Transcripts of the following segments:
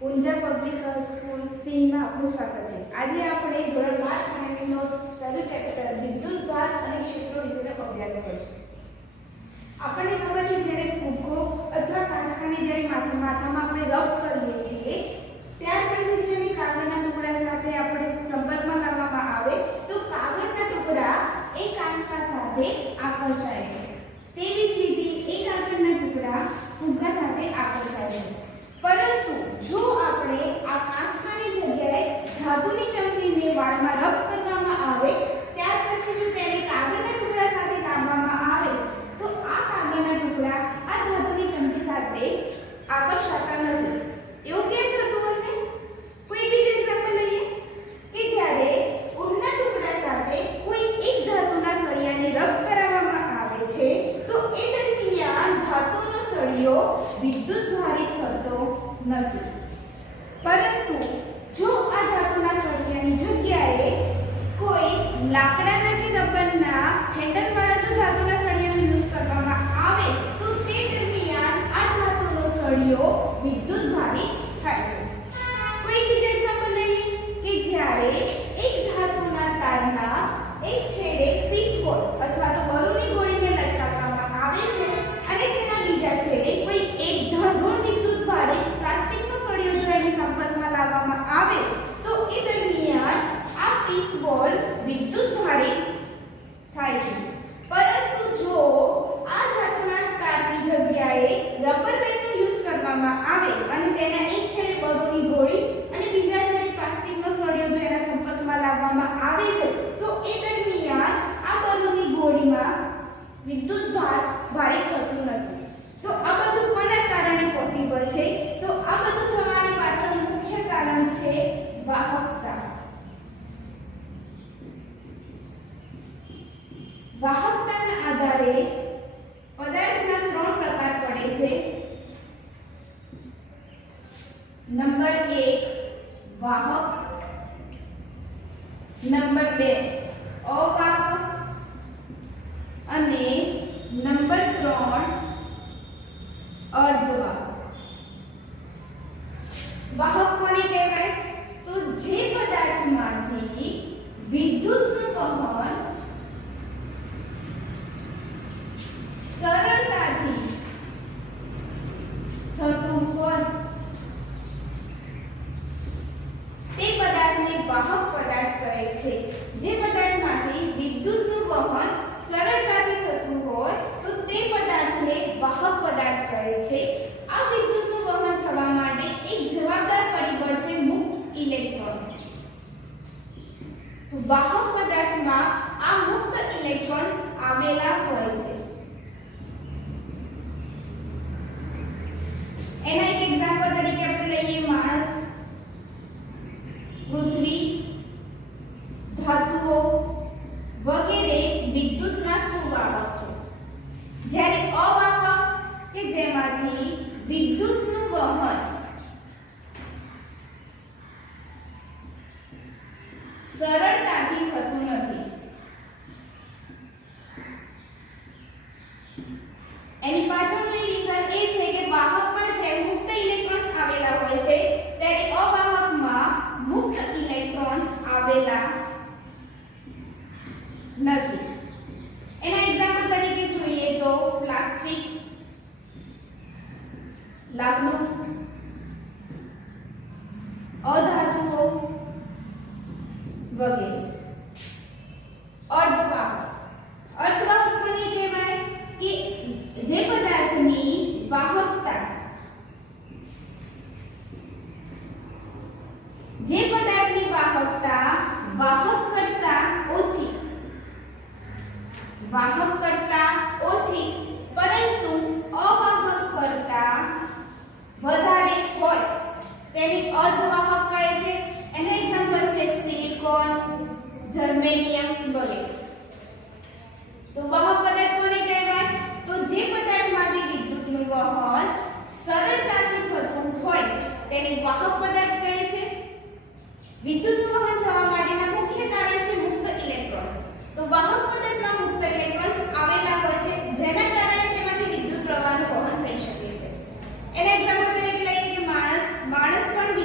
Unjha public school સિંહમાં આપનું સ્વાગત છે। આજે આપણે ધોરણ 12 સાયન્સનો પહેલું ચેપ્ટર વિદ્યુત ભાર અને ક્ષેત્રો વિશેનો અભ્યાસ કરીશું। આપણને ખબર છે જ્યારે ફુગ્ગો અથવા કાંસકાને જ્યારે માથામાં આપણે રબ કરીએ છીએ ત્યાર પછી જેની કાગળના ટુકડા સાથે આપણે સંપર્કમાં લાવવામાં આવે તો કાગળના ટુકડા એ કાંસકા સાથે આકર્ષાય છે। તેવી જ રીતે એ કાગળના ટુકડા ફુગ્ગા સાથે આકર્ષાય છે। પરંતુ જો આપણે આ કાંસકાની જગ્યાએ ધાતુની ચમચીને વાળમાં રબ કરવામાં આવે ત્યાર પછી જો તેને કાગળના ટુકડા સાથે લાવવામાં આવે તો આ કાગળના ટુકડા આ ધાતુની ચમચી સાથે આકર્ષાતા નથી। એવું કેમ થતું હશે? કોઈ બીજું એક્ઝામ્પલ લઈએ કે જ્યારે ઊનના ટુકડા સાથે કોઈ એક ધાતુના સળિયાને રબ કરાવવામાં આવે છે તો એ દરમિયાન ધાતુનો સળિયો વિદ્યુત ભારિત થતો નથી। પરંતુ જો આ ધાતુના સળિયાની જગ્યાએ કોઈ લાકડાના કે રબરના હેન્ડલવાળા જો ધાતુના સળિયાનો યુઝ કરવામાં આવે તો તે દરમિયાન આ ધાતુનો સળિયો વિદ્યુત ભારિત થાય છે। કોઈ બીજું એક્ઝામ્પલ લઈએ કે જ્યારે એક ધાતુના તારના એક છેડે પીચબોલ અથવા તો બરુની ગોળીને લટકાવવામાં આવે છે અને તેના બીજા છેડે કોઈ એક ધાતુનો વિદ્યુત ભારિત પ્લાસ્ટિકનો સળિયો જો એને સંપર્કમાં લાવવામાં આવે તો એ દરમિયાન આ પીચબોલ વિદ્યુત ભારિત થાય છે। પરંતુ જો આ ધાતુના તારની જગ્યાએ રબર બેન્ડનો યુઝ કરવામાં આવે અને તેના એક છેડે બરુની ગોળી અને બીજા છેડે પ્લાસ્ટિકનો સળિયો જો એના સંપર્કમાં લાવવામાં આવે છે તો એ દરમિયાન આ બરુની ગોળીમાં વિદ્યુત ભાર ભારિત થતું નથી। તો આ બધું કોના કારણે પોસિબલ છે? તો આ બધું થવાની પાછળનું મુખ્ય કારણ છે વાહકતા। વાહકતાના આધારે પદાર્થના 3 પ્રકાર પડે છે। નંબર 1 વાહક, નંબર 2 અવાહક અને નંબર 3 અર્ધવાહક। વાહક કોને કહેવાય? તો જે પદાર્થમાંથી વિદ્યુતનું વહન સરળતાથી થતું હોય તે પદાર્થને વાહક પદાર્થ કહે છે। જે પદાર્થમાંથી વિદ્યુતનું વહન સરળતાથી થતું હોય તો તે પદાર્થને વાહક પદાર્થ કહે છે। આ વિદ્યુતનું વહન થવા માટે એક જવાબદાર પરિબળ છે મુક્ત ઇલેક્ટ્રોન્સ। તો વાહક પદાર્થમાં આ મુક્ત ઇલેક્ટ્રોન્સ આવેલા હોય છે। એના એક એક્ઝામ્પલ તરીકે આપણે લઈએ માણસ, પૃથ્વી, ધાતુઓ વગેરે વિદ્યુતના સુવાહક છે। જ્યારે અવાહક કે જેમાંથી વિદ્યુતનું વહન સરળતાથી થતું નથી એની પાછળનું રીઝન એ છે કે વાહક પણ છે મુક્ત ઇલેક્ટ્રોન્સ આવેલા હોય છે ત્યારે અવાહકમાં મુક્ત ઇલેક્ટ્રોન્સ આવેલા નથી। એના એક્ઝામ્પલ તરીકે જોઈએ તો પ્લાસ્ટિક, લાકડું, અધાતુઓ વગેરે। અર્ધવાહક, અર્ધવાહક કોને કહેવાય? કે જે પદાર્થની વાહકતા વાહક કરતા ઓછી પરંતુ અવાહક કરતા વધારે હોય તેને અર્ધવાહક કહે છે। એનું એક્ઝામ્પલ છે સિલિકોન, જર્મેનિયમ વગેરે। તો વાહક પદાર્થ કોને કહેવાય? તો જે પદાર્થમાંથી વિદ્યુતનું વહન સરળતાથી થતું હોય તેને વાહક પદાર્થ કહે છે। વિદ્યુતનું વહન થવા માટેના મુખ્ય કારણ છે મુક્ત ઇલેક્ટ્રોન્સ। તો વાહક પદાર્થમાં મુક્ત ઇલેક્ટ્રોન્સ આવેલા હોય છે જેના કારણે તેમાંથી વિદ્યુત પ્રવાહનું વહન થઈ શકે છે। એના એક્ઝામ્પલ તરીકે લઈએ કે માણસ પણ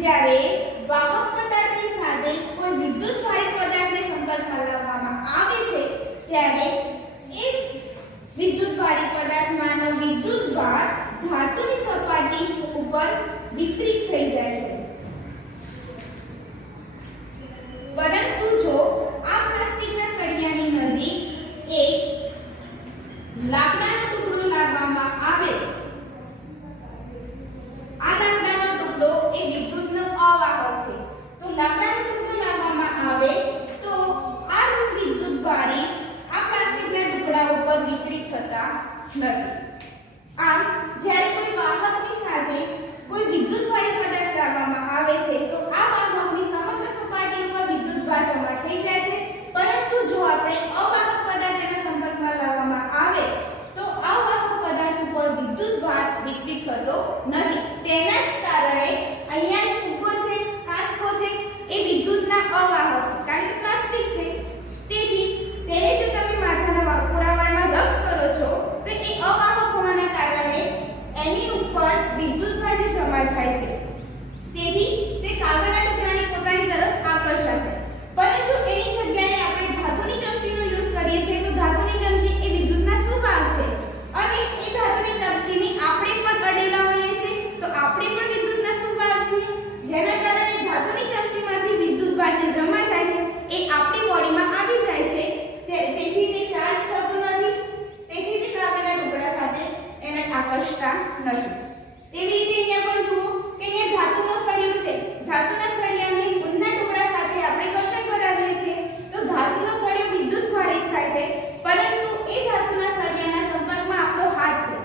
જ્યારે વાહક પદાર્થની સાથે કોઈ વિદ્યુતભારિત પદાર્થને સંપર્કમાં લાવવામાં આવે છે ત્યારે એ વિદ્યુતભારિત પદાર્થમાંનો વિદ્યુતભાર ધાતુની સપાટી ઉપર વિતરિત થઈ જાય છે. પરંતુ જો આ પ્લાસ્ટિકના સળિયાની નજીક એક લાકડાનો ટુકડો લાવવામાં આવે, આ લાકડાનો ટુકડો એ વિદ્યુતનો અવાહક છે, તો લાકડાનો ટુકડો લાવવામાં આવે તો આ વિદ્યુતભારી આ પ્લાસ્ટિકના ટુકડા ઉપર વિતરિત થતા નથી. આમ જ્યારે કોઈ વાહકની સાથે કોઈ વિદ્યુતભારી પદાર્થ લાવવામાં આવે છે તો આ વાહકની સમગ્ર સપાટી ઉપર વિદ્યુતભાર જમા થઈ જાય છે. પરંતુ જો આપણે અવાહક પદાર્થના સંપર્કમાં લાવવામાં આવે તો અવાહક પદાર્થ ઉપર વિદ્યુતભાર વિતરિત થતો નથી. તેના જ કારણે અહીંયા ફુગ્ગો છે, કાચકો છે એ વિદ્યુતના અવાહક છે, કારણ કે પ્લાસ્ટિક છે. તેથી તેને જો તમે માથાના પુરાવાળમાં રબ કરો છો તો એ અવાહક હોવાના કારણે એની ઉપર વિદ્યુતભાર જે જમા થાય છે, તેથી તે કાગળના ટુકડાને પોતાની તરફ આકર્ષાશે. પરંતુ એની જગ્યાએ આપણે ધાતુની ચમચીનો યુઝ કરીએ છીએ તો ધાતુની ચમચી એ વિદ્યુતના સુવાહક છે અને એ ધાતુની ચમચીની આપણે પણ અડેલા હોઈએ છીએ તો આપણે પણ વિદ્યુતના સુવાહક છીએ, જેના કારણે ધાતુની ચમચીમાંથી વિદ્યુતભાર જે જમા થાય છે એ આપણી બોડીમાં આવી જાય છે. તેથી તે ચાર્જ થતો નથી, તેથી તે કાગળના ટુકડા સાથે એને આકર્ષતા નથી. તેવી રીતે અહીંયા પણ જુઓ કે અહીંયા ધાતુનો સળિયો છે, ધાતુના સળિયાને ઊનના ટુકડા સાથે આપણે ઘર્ષણ કરાવીએ છીએ તો ધાતુનો સળિયો વિદ્યુતભારિત થાય છે. પરંતુ એ ધાતુના સળિયાના સંપર્કમાં આપણો હાથ છે,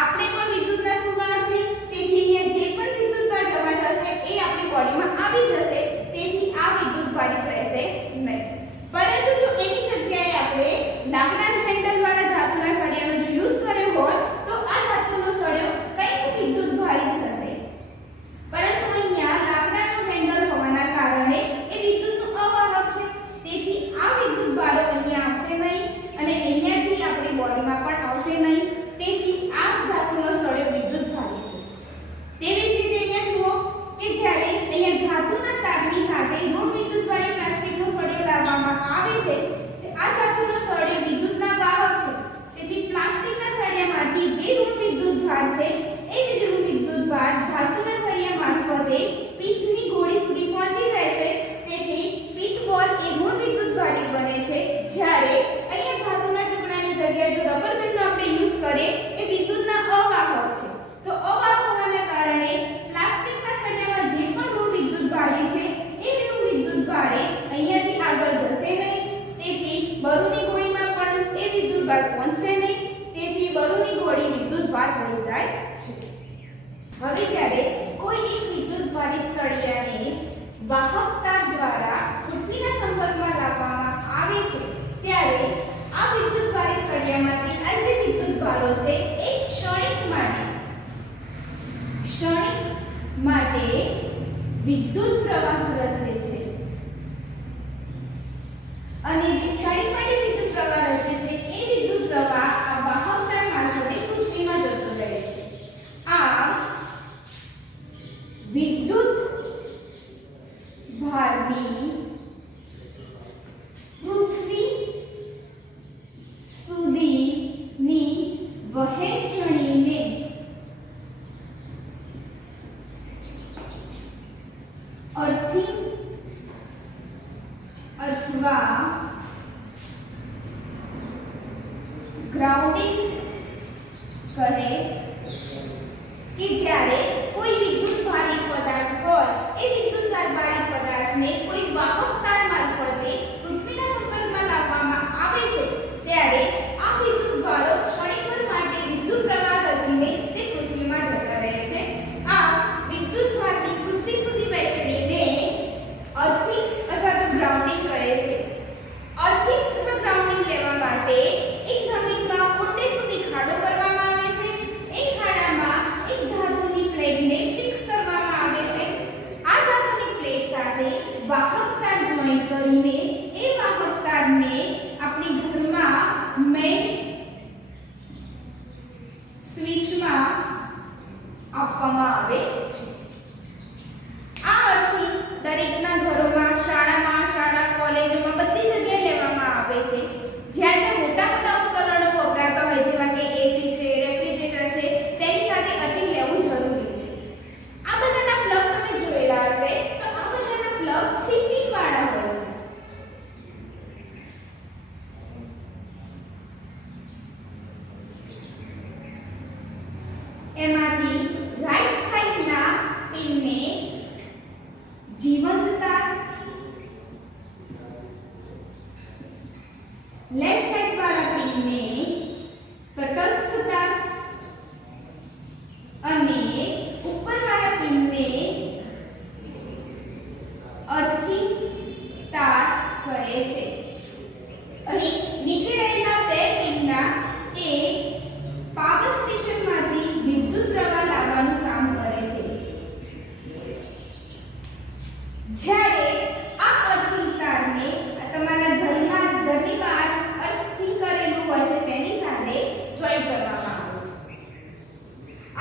આપણે પણ વિદ્યુતના સુવાહક છે, તેથી અહીંયા જે પણ વિદ્યુતભાર જમા થશે એ આપણી બોડીમાં આવી જશે, તેથી આ વિદ્યુતભારિત રહેશે નહીં. પરંતુ જો એની જગ્યાએ આપણે લાકડાના હેન્ડલવાળા ધાતુના સળિયાનો જો યુઝ કર્યો હોય તો આ ધાતુનો સળિયો કંઈક વિદ્યુતભારિત થશે. પરંતુ અહીંયા લાકડાનું હેન્ડલ હોવાના કારણે એ વિદ્યુતનું અવાહક છે, તેથી આ વિદ્યુતભારો અહીંયા આવશે નહીં અને અહીંયાથી આપણી બોડીમાં પણ આવશે નહીં, તેથી આ ધાતુનો સળિયો વિદ્યુતભારિત થશે. તેવી જ રીતે અહીંયા જુઓ કે જ્યારે અહીંયા ધાતુના તારની સાથે ઋણ વિદ્યુતભારી પ્લાસ્ટિકનો સળિયો લાવવામાં આવે છે આ ધાતુનો સળિયો વિદ્યુતના વાહક છે, તેથી પ્લાસ્ટિકના સળિયામાંથી જે ઋણ વિદ્યુતભાર છે એ ઋણ વિદ્યુતભાર ધાતુના સળિયા મારફતે પીઠની ગોળી સુધી પહોંચી જાય છે, તેથી પીઠ બોલ એ ઋણ વિદ્યુતભારી બને છે. જ્યારે અહીંયા ધાતુના ટુકડાની જગ્યાએ જો રબર બેન્ડનો આપણે યુઝ કરીએ એ વિદ્યુતના અવાહક છે, તો અવાહક હોવાના કારણે પ્લાસ્ટિકના સળિયામાં જે પણ ઋણ વિદ્યુતભારી છે એ ઋણ વિદ્યુતભારે અહીંયાથી આગળ જશે નહીં, તેથી બરુની ગોળીમાં પણ એ વિદ્યુતભાર પહોંચશે નહીં, તેથી બરુની ગોળી વિદ્યુતભાર થઈ જાય છે. હવે જ્યારે કોઈ એક વિદ્યુતભારિત સળિયાને વાહક તાર દ્વારા પૃથ્વીના સંપર્કમાં લાવવામાં આવે છે ત્યારે આ વિદ્યુતભારિત સળિયામાંથી આ જે વિદ્યુતભારો છે એ ક્ષણિક માટે વિદ્યુત પ્રવાહ રચે છે અને જે ક્ષણિક માટે વિદ્યુત પ્રવાહ રચે છે એ વિદ્યુત પ્રવાહ આ વાહક તાર મારફતે પૃથ્વીમાં જતો રહે છે. આ વિદ્યુત ભારની પૃથ્વી સુધીની વહેંચણીને અર્થિંગ અથવા ગ્રાઉન્ડિંગ કહે કે જ્યારે કોઈ વિદ્યુતભારિત પદાર્થ હોય એ વિદ્યુતભારિત પદાર્થને કોઈ વાહક તાર મારફતે પૃથ્વીના સંપર્કમાં લાવવામાં આવે છે ત્યારે આ વિદ્યુતભારો ક્ષણિકભર માટે વિદ્યુત પ્રવાહ રચીને તે પૃથ્વીમાં જતા રહે છે. આ વિદ્યુતભારની પૃથ્વી સુધી વહેંચણીને અર્થિંગ અથવા તો ગ્રાઉન્ડિંગ કહે છે. અર્થિંગ અથવા ગ્રાઉન્ડિંગ લેવા માટે એક જમીનમાં ઊંડે સુધી ખાડો કરવામાં આવે છે. એ ખાડામાં એક ધાતુની પ્લેટને ફિક્સ કરવામાં આવે છે. આ ધાતુની પ્લેટ સાથે વાહક તાર જોઈન્ટ કરીને એ વાહક તારને આપણી ઘરમાં મેઇન સ્વિચમાં આપવામાં આવે છે. આ એમાંથી રાઈટ સાઈડના પિનને જીવંત તાર, લેફ્ટ સાઈડ વાળા પિનને તટસ્થ તાર અને ઉપરવાળા પિનને અર્થિંગ તાર કહે છે. અહીં નીચે રહેલા બે પિનના એ પાવર સ્ટેશનમાંથી વિદ્યુત પ્રવાહ લાવવાનું કામ કરે છે. જ્યારે આ અર્થિંગ તારને તમારા ઘરની બહાર અર્થિંગ કરેલું હોય છે તેની સાથે જોઈન્ટ કરવામાં આવે છે.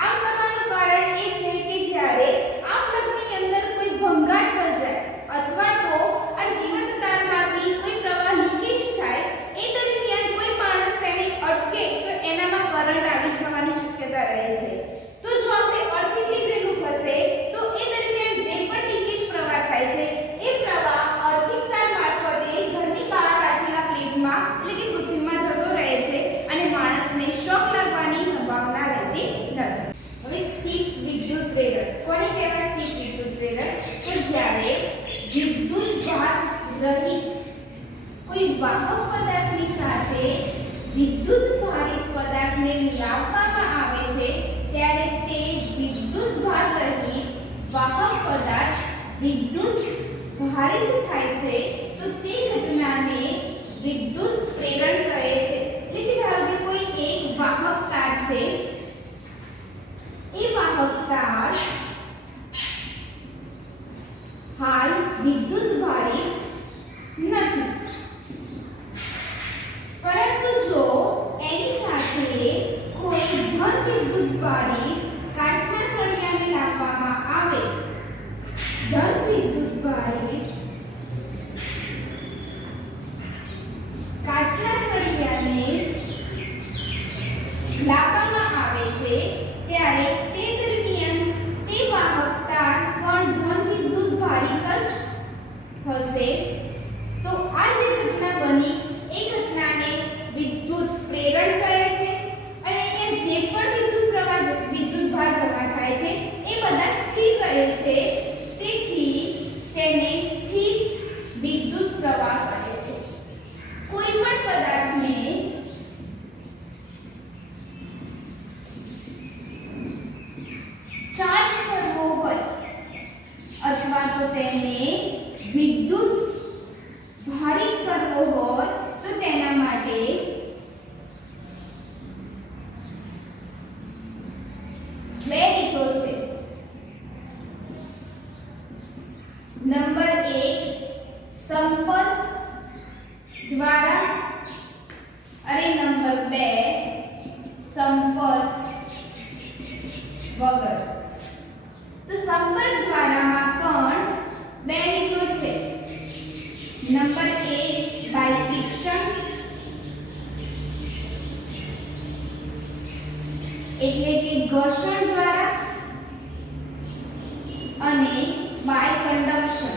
આમ કરવાનું કારણ એ છે કે જ્યારે આ પ્લગની અંદર કોઈ ભંગાણ સર્જાય અથવા તો આ જીવંત તારમાંથી કોઈ પ્રવાહ લીકેજ થાય એ દરમિયાન કોઈ માણસ તેને અટકે તો એનામાં કરંટ આવી જવાની શક્યતા રહે છે. તો જો આપણે અર્થિંગ લીધેલું હશે તો એ દરમિયાન જે પણ લીકેજ પ્રવાહ થાય છે એ પ્રવાહ અર્થિંગ તાર મારફતે ઘરની બહાર રાખેલા પ્લેટમાં એટલે કે પૃથ્વીમાં જતો રહે છે અને માણસને શોક લાગવાની સંભાવના રહેતી નથી. હવે સ્થિત વિદ્યુત પ્રેરણ કોને કહેવાય? સ્થિત વિદ્યુત પ્રેરણ તો જ્યારે વિદ્યુત ભાર રહિત કોઈ વાહક પદાર્થની સાથે વિદ્યુત ભારિત પદાર્થને લાવવામાં આવે છે ત્યારે તે વિદ્યુત ભાર રહિત વાહક પદાર્થ વિદ્યુત ભારિત થાય છે તો તે ઘટનાને વિદ્યુત પ્રેરણ કહે છે. એટલે કે ધારો કે કોઈ એક વાહક તાર છે, એ વાહક તાર હાલ વિદ્યુત ભારિત નથી, પરંતુ જો એની સાથે કોઈ ધન વિદ્યુત ભારિત કાચના સળિયાને લાવવામાં આવે, ધન વિદ્યુત ભારિત કાચના સળિયાને લાવવામાં આવે છે ત્યારે તે દરમિયાન તે વાહક તાર પણ ધન વિદ્યુત ભારિત જ થશે. તો આ જે ઘટના બની એ ઘટનાને વિદ્યુત પ્રેરણ કહે છે. અને અહીંયા જે પણ વિદ્યુત પ્રવાહ વિદ્યુત ભાર જમા થાય છે એ બધા સ્થિર રહે છે, તેથી તેને સ્થિર વિદ્યુત પ્રવાહ કહે છે. કોઈ પણ પદાર્થને ચાર્જ કરવો હોય અથવા તો તેને વિદ્યુત ભારિત કરવો હોય તો તેના માટે બે રીતો છે. નંબર 1 સંપર્ક દ્વારા અને નંબર 2 સંપર્ક વગર. તો સંપર્ક દ્વારામાં પણ બે રીતો છે. નંબર 1 બાય ફ્રિક્શન એટલે કે ઘર્ષણ દ્વારા અને બાય કન્ડક્શન